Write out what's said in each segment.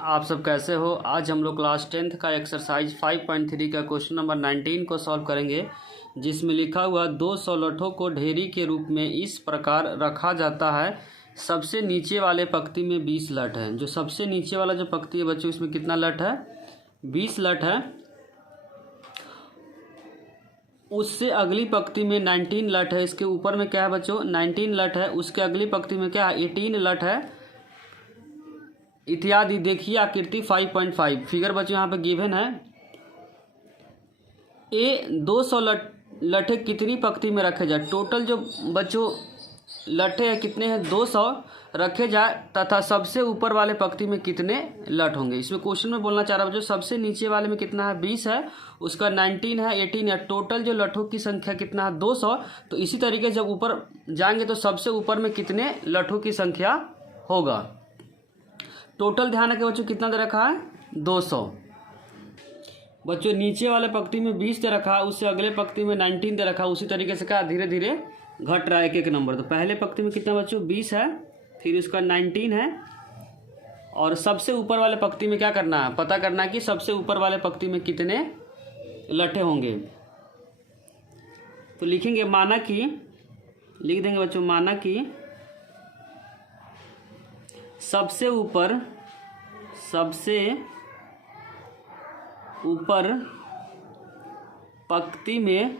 आप सब कैसे हो। आज हम लोग क्लास 10th का एक्सरसाइज 5.3 का क्वेश्चन नंबर 19 को सॉल्व करेंगे, जिसमें लिखा हुआ 200 लठों को ढेरी के रूप में इस प्रकार रखा जाता है। सबसे नीचे वाले पंक्ति में 20 लठ है। जो सबसे नीचे वाला जो पंक्ति है बच्चों, इसमें कितना लठ है? 20 लठ है। उससे अगली पंक्ति में 19 लठ है। इसके ऊपर में क्या है बच्चों? 19 लठ है। उसके अगली पंक्ति में क्या है? 18 लठ है, इत्यादि। देखिए आकृति 5.5 फिगर बच्चों यहाँ पे गिवन है। ए 200 लठे कितनी पंक्ति में रखे जाए? टोटल जो बच्चों लठे हैं कितने हैं? 200 रखे जाए तथा सबसे ऊपर वाले पंक्ति में कितने लठ होंगे। इसमें क्वेश्चन में बोलना चाह रहा है बच्चों, सबसे नीचे वाले में कितना है? 20 है, उसका 19 है, 18 है। टोटल जो लठों की संख्या कितना है? 200। तो इसी तरीके से जब ऊपर जाएंगे तो सबसे ऊपर में कितने लठों की संख्या होगा। टोटल ध्यान रखें बच्चों, कितना दे रखा है? 200। बच्चों नीचे वाले पंक्ति में 20 दे रखा है, उससे अगले पंक्ति में 19 दे रखा है। उसी तरीके से क्या धीरे धीरे घट रहा है एक एक नंबर। तो पहले पंक्ति में कितना बच्चों? 20 है, फिर उसका 19 है, और सबसे ऊपर वाले पंक्ति में क्या करना है? पता करना है कि सबसे ऊपर वाले पंक्ति में कितने लठे होंगे। तो लिखेंगे माना कि, लिख देंगे बच्चों माना कि सबसे ऊपर पंक्ति में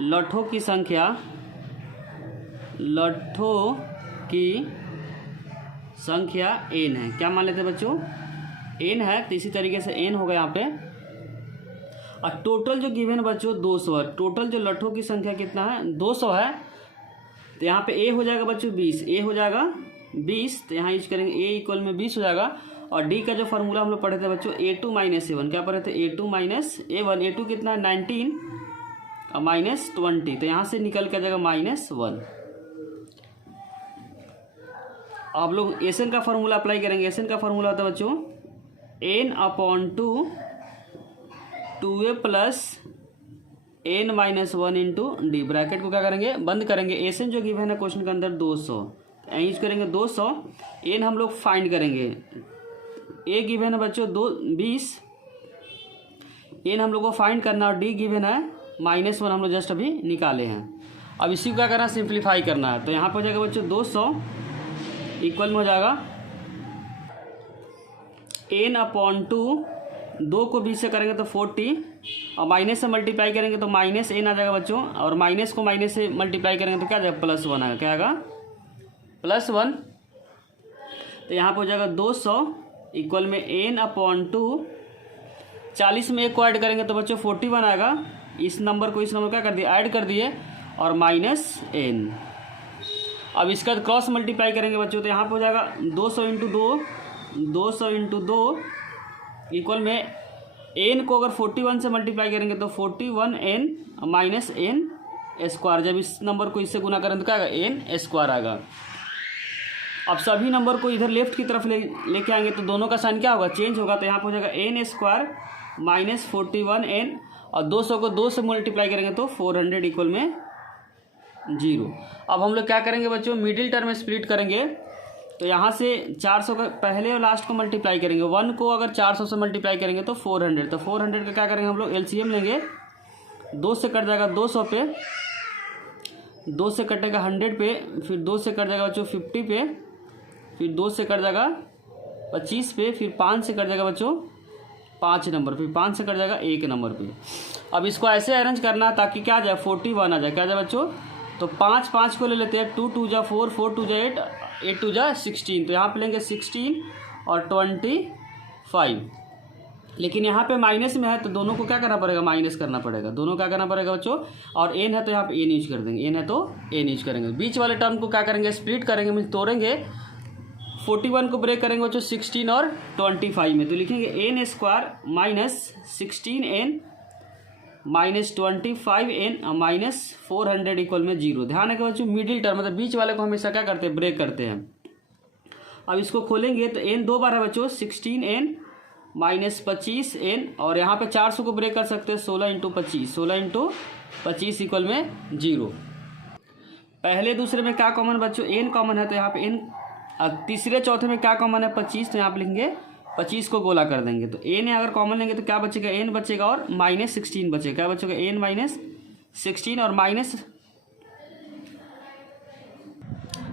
लठों की संख्या n है। क्या मान लेते हैं बच्चों? n है। तो इसी तरीके से n होगा यहाँ पे। और टोटल जो गिवन है बच्चों 200 है। टोटल जो लठों की संख्या कितना है? 200 है। तो यहाँ पे a हो जाएगा बच्चों 20, a हो जाएगा 20। तो यहाँ यूज करेंगे a इक्वल में 20 हो जाएगा। और d का जो फार्मूला हम लोग पढ़े थे बच्चों, a2 - a1। क्या पढ़े थे? a2 - a1। a2 कितना है? 19 और -20। तो यहाँ से निकल के आ जाएगा -1। आप लोग एसन का फार्मूला अप्लाई करेंगे। एसन का फार्मूला होता है बच्चों n/2 2a + n - 1 into D. Bracket को क्या करेंगे? बंद करेंगे। एसन जो गिवन है क्वेश्चन के अंदर 200, यूज करेंगे 200। एन हम लोग फाइंड करेंगे। ए गिवन है बच्चों 20, एन हम लोग को फाइंड करना, और डी गिवन है -1 हम लोग जस्ट अभी निकाले हैं। अब इसी को क्या करना? सिंप्लीफाई करना है। तो यहाँ पर हो जाएगा बच्चों 200 इक्वल में हो जाएगा n/2, 2 को 20 से करेंगे तो 40, और माइनस से मल्टीप्लाई करेंगे तो -n आ जाएगा बच्चों, और माइनस को माइनस से मल्टीप्लाई करेंगे तो क्या आ जाएगा? +1 आएगा। क्या आएगा? +1। तो यहाँ पर हो जाएगा 200 इक्वल में n/2, 40 में 1 को ऐड करेंगे तो बच्चों 41 आएगा। इस नंबर को इस नंबर क्या कर दिए? ऐड कर दिए, और -n। अब इसका क्रॉस मल्टीप्लाई करेंगे बच्चों, तो यहाँ पर हो जाएगा 200 × 2 इक्वल में n को अगर 41 से मल्टीप्लाई करेंगे तो 41n -n²। जब इस नंबर को इससे गुना करें तो क्या आएगा? n² आएगा। अब सभी नंबर को इधर लेफ्ट की तरफ लेके आएंगे तो दोनों का साइन क्या होगा? चेंज होगा। तो यहाँ पर हो जाएगा n² - 41n, और 200 को 2 से मल्टीप्लाई करेंगे तो 400 इक्वल में 0। अब हम लोग क्या करेंगे बच्चों? मिडिल टर्म में स्प्लिट करेंगे। तो यहाँ से 400 का पहले और लास्ट को मल्टीप्लाई करेंगे। 1 को अगर 400 से मल्टीप्लाई करेंगे तो 400। तो 400 का क्या करेंगे हम लोग? एलसीएम लेंगे। 2 से कट जाएगा 200 पे, 2 से कटेगा 100 पे, फिर 2 से कट जाएगा बच्चों 50 पे, फिर 2 से कट जाएगा 25 पे, फिर 5 से कट जाएगा बच्चों 5 नंबर, फिर 5 से कट जाएगा 1 नंबर पे। अब इसको ऐसे अरेंज करना है ताकि क्या आ जाए? 41 आ जाए। क्या आ जाए बच्चों? तो 5 को ले लेते हैं। 2 × 2 = 4, 4 × 2 = 8, 8 × 2 = 16। तो यहाँ पे लेंगे 16 और 25। लेकिन यहाँ पे माइनस में है तो दोनों को क्या करना पड़ेगा? माइनस करना पड़ेगा। दोनों क्या करना पड़ेगा बच्चों? और एन है तो यहाँ पे एन यूज कर देंगे। एन है तो एन यूज करेंगे। बीच वाले टर्म को क्या करेंगे? स्प्लिट करेंगे, मीन्स तोड़ेंगे। 41 को ब्रेक करेंगे बच्चों 16 और 25 में। तो लिखेंगे n² - 16n -25n -400 इक्वल में 0। ध्यान रखें बच्चों, मिडिल टर्म मतलब बीच वाले को हमेशा क्या करते हैं? ब्रेक करते हैं। अब इसको खोलेंगे तो n 2 बार है बच्चों, 16n -25n, और यहाँ पे 400 को ब्रेक कर सकते हैं 16 × 25, 16 × 25 इक्वल में 0। पहले दूसरे में क्या कॉमन बच्चों? n कॉमन है, तो यहाँ पे n अब तीसरे चौथे में क्या कॉमन है 25, तो यहाँ पे लिखेंगे 25 को गोला कर देंगे। तो एन अगर कॉमन लेंगे तो क्या बचेगा, एन बचेगा और -16 बचेगा। क्या बचेगा, एन -16 और माइनस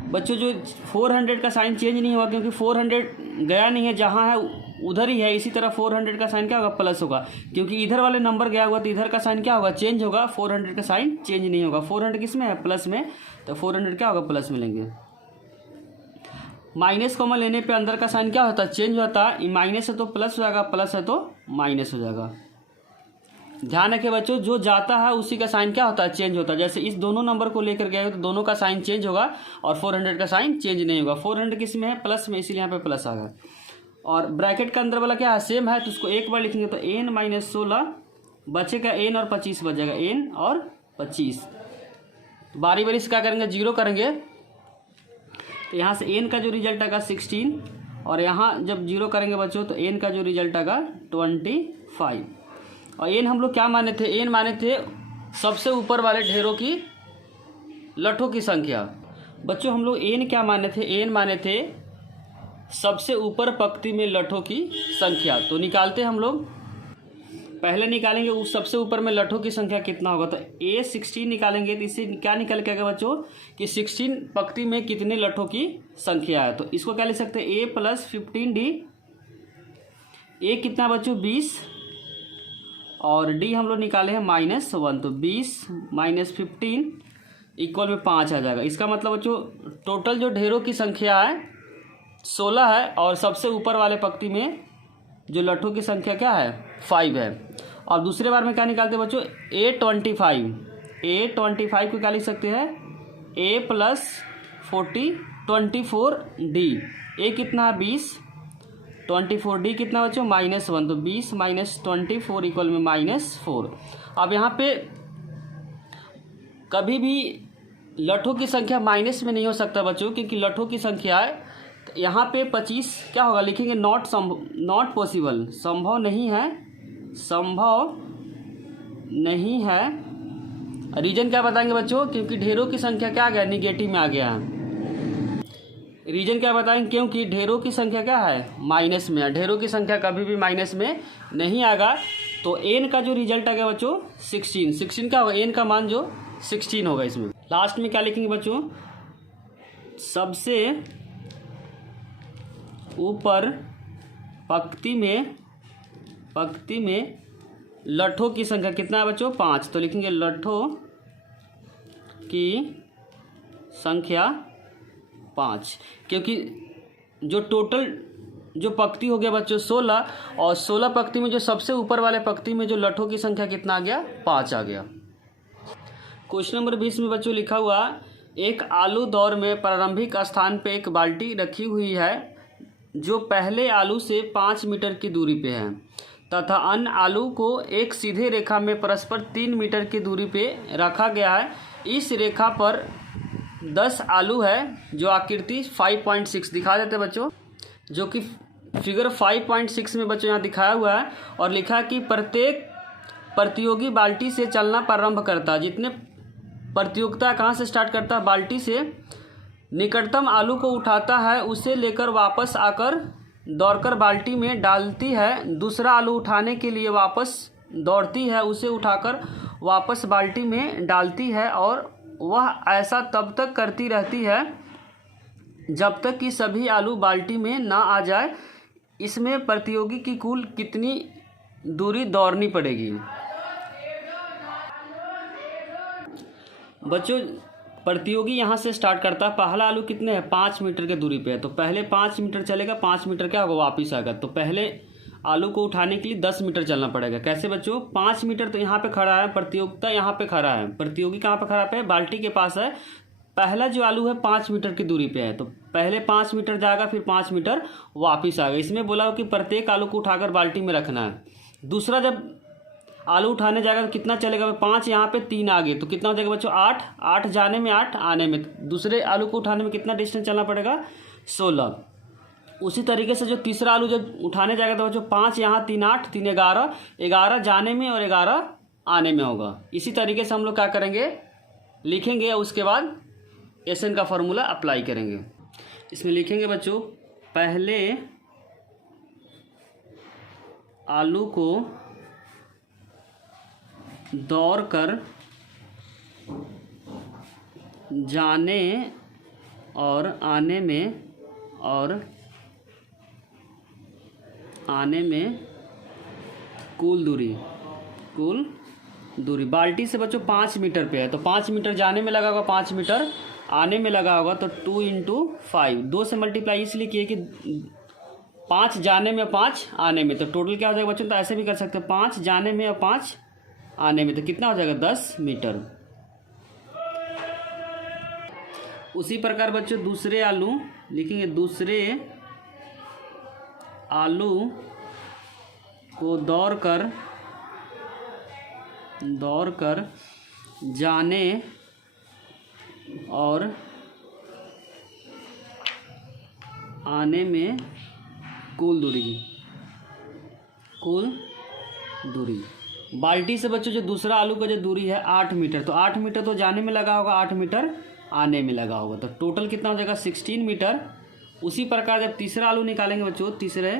बच्चों जो 400 का साइन चेंज नहीं हुआ क्योंकि 400 गया नहीं है, जहाँ है उधर ही है। इसी तरह 400 का साइन क्या होगा, प्लस होगा, क्योंकि इधर वाले नंबर गया हुआ तो इधर का साइन क्या होगा, चेंज होगा। 400 का साइन चेंज नहीं होगा। 400 किस में है, प्लस में, तो 400 क्या होगा, प्लस में लेंगे। माइनस कॉमन लेने पे अंदर का साइन क्या होता है, चेंज होता है। माइनस है तो प्लस हो जाएगा, प्लस है तो माइनस हो जाएगा। ध्यान रखें बच्चों, जो जाता है उसी का साइन क्या होता है, चेंज होता है। जैसे इस दोनों नंबर को लेकर गए हो तो दोनों का साइन चेंज होगा और 400 का साइन चेंज नहीं होगा। 400 किस में है, प्लस में, इसीलिए यहाँ पे प्लस आ गया। और ब्रैकेट का अंदर वाला क्या है, सेम है, तो उसको एक बार लिखेंगे तो n - 16 बचेगा, n और 25 बचेगा, n और 25। तो बारी बारी से क्या करेंगे, जीरो करेंगे, तो यहाँ से n का जो रिजल्ट आएगा 16 और यहाँ जब जीरो करेंगे बच्चों तो n का जो रिजल्ट आएगा 25। और n हम लोग क्या माने थे, n माने थे सबसे ऊपर वाले ढेरों की लठों की संख्या। बच्चों हम लोग n क्या माने थे, n माने थे सबसे ऊपर पंक्ति में लठों की संख्या। तो निकालते हम लोग, पहले निकालेंगे उस सबसे ऊपर में लठों की संख्या कितना होगा, तो a 16 निकालेंगे। तो इससे क्या निकल के आएगा बच्चों कि 16 पंक्ति में कितने लठों की संख्या है। तो इसको क्या लिख सकते हैं, a + 15d। a कितना बच्चों 20 और d हम लोग निकाले हैं -1, तो 20 - 15 = 5 आ जाएगा। इसका मतलब बच्चों टोटल जो ढेरों की संख्या है 16 है और सबसे ऊपर वाले पंक्ति में जो लठों की संख्या क्या है, 5 है। और दूसरे बार में क्या निकालते हैं बच्चों, a25 को क्या लिख सकते हैं, a + 40 24d। a कितना है 20, 24d कितना बच्चों -1, तो 20 - 24 = -4। अब यहाँ पे कभी भी लठों की संख्या माइनस में नहीं हो सकता बच्चों, क्योंकि लठों की संख्या है। यहाँ पे 25 क्या होगा, लिखेंगे नॉट पॉसिबल, संभव नहीं है, संभव नहीं है। रीजन क्या बताएंगे बच्चों, क्योंकि ढेरों की संख्या क्या आ गया, निगेटिव में आ गया है। रीजन क्या बताएंगे, क्योंकि ढेरों की संख्या क्या है, माइनस में है। ढेरों की संख्या कभी भी माइनस में नहीं आएगा। तो n का जो रिजल्ट आ गया बच्चों 16 क्या होगा, n का मान जो 16 होगा। इसमें लास्ट में क्या लिखेंगे बच्चों, सबसे ऊपर पंक्ति में लठों की संख्या कितना है बच्चों, 5। तो लिखेंगे लठों की संख्या 5, क्योंकि जो टोटल जो पंक्ति हो गया बच्चों 16 और 16 पंक्ति में जो सबसे ऊपर वाले पंक्ति में जो लठों की संख्या कितना आ गया, 5 आ गया। क्वेश्चन नंबर 20 में बच्चों लिखा हुआ, एक आलू दौर में प्रारंभिक स्थान पे एक बाल्टी रखी हुई है जो पहले आलू से 5 मीटर की दूरी पे है तथा अन्य आलू को एक सीधे रेखा में परस्पर 3 मीटर की दूरी पे रखा गया है। इस रेखा पर 10 आलू है जो आकृति 5.6 दिखा देते हैं बच्चों, जो कि फिगर 5.6 में बच्चों यहाँ दिखाया हुआ है। और लिखा है कि प्रत्येक प्रतियोगी बाल्टी से चलना प्रारंभ करता है। जितने प्रतियोगिता कहाँ से स्टार्ट करता है, बाल्टी से। निकटतम आलू को उठाता है, उसे लेकर वापस आकर दौड़कर बाल्टी में डालती है। दूसरा आलू उठाने के लिए वापस दौड़ती है, उसे उठाकर वापस बाल्टी में डालती है और वह ऐसा तब तक करती रहती है जब तक कि सभी आलू बाल्टी में ना आ जाए। इसमें प्रतियोगी की कुल कितनी दूरी दौड़नी पड़ेगी। बच्चों प्रतियोगी यहाँ से स्टार्ट करता है, पहला आलू कितने है 5 मीटर के दूरी पे है, तो पहले 5 मीटर चलेगा, 5 मीटर क्या होगा वापिस आएगा। तो पहले आलू को उठाने के लिए 10 मीटर चलना पड़ेगा। कैसे बच्चों, 5 मीटर तो यहाँ पे खड़ा है, प्रतियोगिता यहाँ पे खड़ा है, प्रतियोगी कहाँ पे खड़ा है, बाल्टी के पास है। पहला जो आलू है 5 मीटर की दूरी पे है, तो पहले 5 मीटर जाएगा, फिर 5 मीटर वापिस आएगा। इसमें बोला हो कि प्रत्येक आलू को उठाकर बाल्टी में रखना है। दूसरा जब आलू उठाने जाएगा तो कितना चलेगा, 5 यहाँ पे 3 आगे, तो कितना हो जाएगा बच्चों 8 जाने में 8 आने में। दूसरे आलू को उठाने में कितना डिस्टेंस चलना पड़ेगा 16। उसी तरीके से जो तीसरा आलू जब उठाने जाएगा तो बच्चों 5 यहाँ 3 8 3 11 जाने में और 11 आने में होगा। इसी तरीके से हम लोग क्या करेंगे, लिखेंगे और उसके बाद एसएन का फॉर्मूला अप्लाई करेंगे। इसमें लिखेंगे बच्चों, पहले आलू को दौड़कर जाने और आने में कुल दूरी बाल्टी से बच्चों 5 मीटर पे है, तो 5 मीटर जाने में लगा होगा, 5 मीटर आने में लगा होगा, तो 2 × 5, 2 से मल्टीप्लाई इसलिए किए कि 5 जाने में 5 आने में, तो टोटल क्या हो जाएगा बच्चों, तो ऐसे भी कर सकते हैं, 5 जाने में और 5 आने में, तो कितना हो जाएगा 10 मीटर। उसी प्रकार बच्चों दूसरे आलू लिखेंगे, दूसरे आलू को दौड़कर जाने और आने में कुल दूरी बाल्टी से बच्चों जो दूसरा आलू का जो दूरी है 8 मीटर, तो 8 मीटर तो जाने में लगा होगा, 8 मीटर आने में लगा होगा, तो टोटल कितना हो जाएगा 16 मीटर। उसी प्रकार जब तीसरा आलू निकालेंगे बच्चों, तीसरे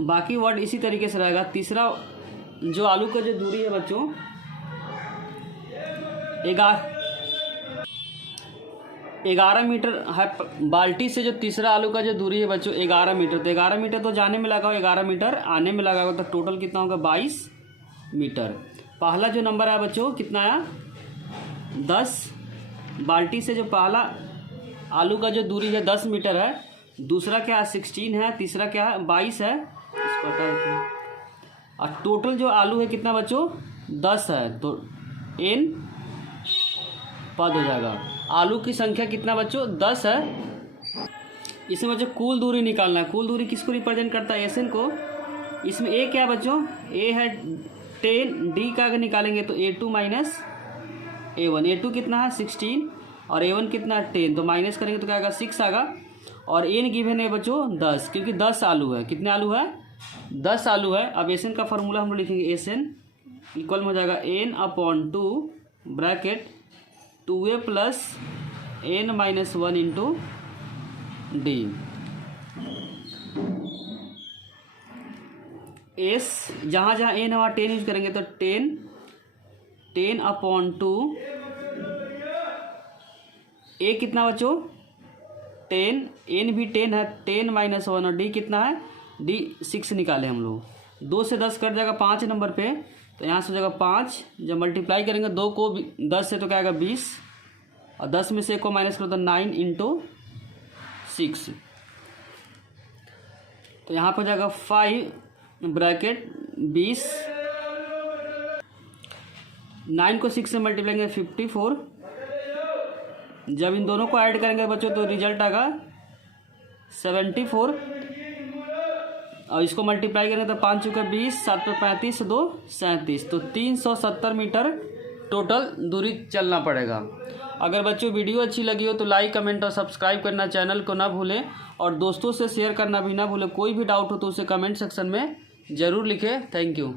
बाकी वर्ड इसी तरीके से रहेगा। तीसरा जो आलू का जो दूरी है बच्चों 11 मीटर है, बाल्टी से जो तीसरा आलू का जो दूरी है बच्चों 11 मीटर, तो 11 मीटर तो जाने में लगा हो, 11 मीटर आने में लगा होगा, तो टोटल कितना होगा 22 मीटर। पहला जो नंबर आया बच्चों कितना आया 10, बाल्टी से जो पहला आलू का जो दूरी है 10 मीटर है, दूसरा क्या है 16 है, तीसरा क्या है 22 है, इसको हटा देते हैं, और टोटल जो आलू है कितना बच्चों 10 है, तो n पद हो जाएगा। आलू की संख्या कितना बच्चों 10 है। इसमें बच्चों कुल दूरी निकालना है। कुल दूरी किसको रिप्रेजेंट करता है SN को। इसमें A क्या है बच्चों, A है 10, D का अगर निकालेंगे तो A2 माइनस A1, A2 कितना है 16 और A1 कितना है 10, तो माइनस करेंगे तो क्या आएगा 6 आएगा, और N गिवन है बच्चों 10, क्योंकि 10 आलू है। कितने आलू है 10 आलू है। अब SN का फॉर्मूला हम लोग लिखेंगे, SN इक्वल में हो जाएगा N/2 bracket 2A plus N minus 1 into D। S जहाँ जहाँ N है वहाँ 10 यूज करेंगे, तो 10/2 A कितना बच्चों 10, N भी 10 है, 10 माइनस 1, और D कितना है D 6 निकाले हम लोग। 2 से 10 कट जाएगा 5 नंबर पे, तो यहाँ से हो जाएगा 5। जब मल्टीप्लाई करेंगे 2 को 10 से तो क्या आएगा 20, और 10 में से 1 को माइनस करो तो 9 × 6, तो यहाँ पर हो जाएगा 5 ब्रैकेट 20, 9 को 6 से मल्टीप्लाई करेंगे 54। जब इन दोनों को ऐड करेंगे बच्चों तो रिजल्ट आएगा 74, और इसको मल्टीप्लाई करेंगे तो 5 × 20, 7 × 35, 2 37, तो 370 मीटर टोटल दूरी चलना पड़ेगा। अगर बच्चों वीडियो अच्छी लगी हो तो लाइक कमेंट और सब्सक्राइब करना चैनल को ना भूलें, और दोस्तों से शेयर करना भी ना भूलें। कोई भी डाउट हो तो उसे कमेंट सेक्शन में ज़रूर लिखें। Thank you.